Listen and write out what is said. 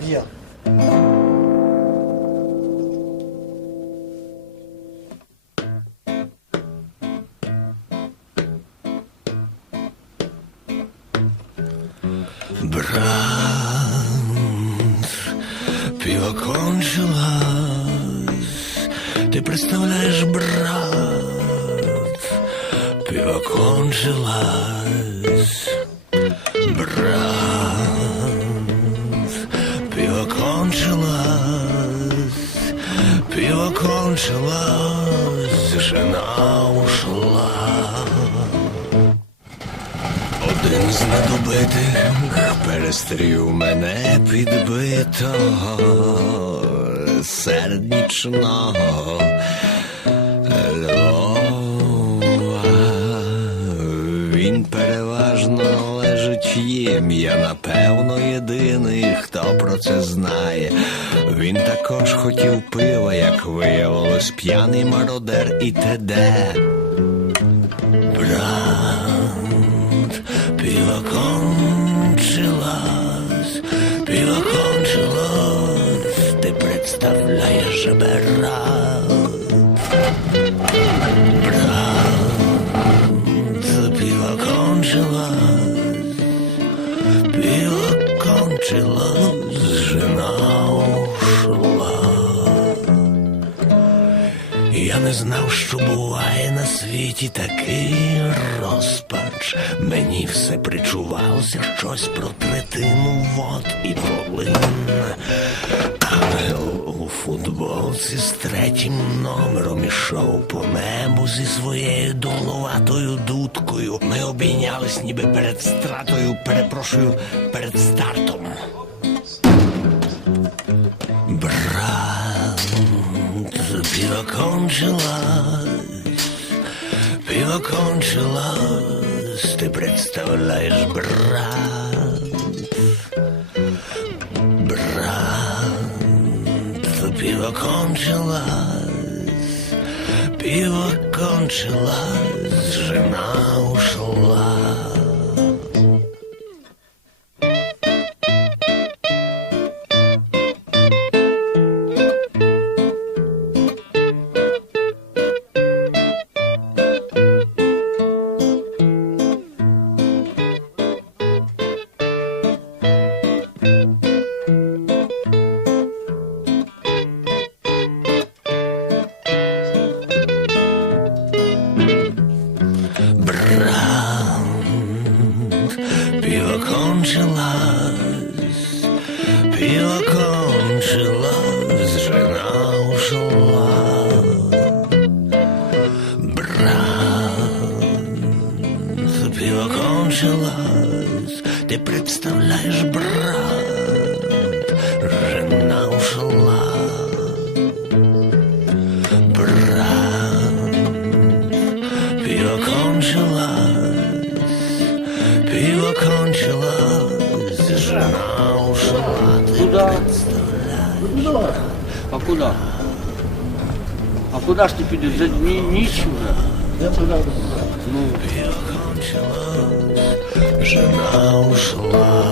Б'є. Брат, пиво кончилось. Ты представляешь, брат, пиво кончилось. Пиво кончилось, жена ушла. Один з недобитих перестрів мене підбитого серед Він переважно належить їм. Я напевно єдиний, хто про це знає. Він також хотів пива, як виявилось, п'яний мародер і т.д. Брат, пиво кончилось, пиво кончилось, ты представляешь, брат. Брат, кончилось, жена Я не знав, що буває на світі такий розпач. Мені все причувалося щось про третину вод і полин. Ангел у футболці з третім номером ішов по небу зі своєю долуватою дудкою. Ми обійнялись ніби перед стратою, перепрошую, перед стартом. Пиво кончилось, пиво кончилось, ты представляешь, брат, брат, пиво кончилось, пиво кончилось, жена ушла. Брат, пиво кончилось, пиво кончилось, жена ушла. Брат, пиво кончилось, ты представляешь, брат, пиво кончилось, жена ушла. Ты Куда? представляешь? А куда? А куда ж ты підеш? За ні, ніч вже. Я Ну, Пиво кончилось, жена ушла.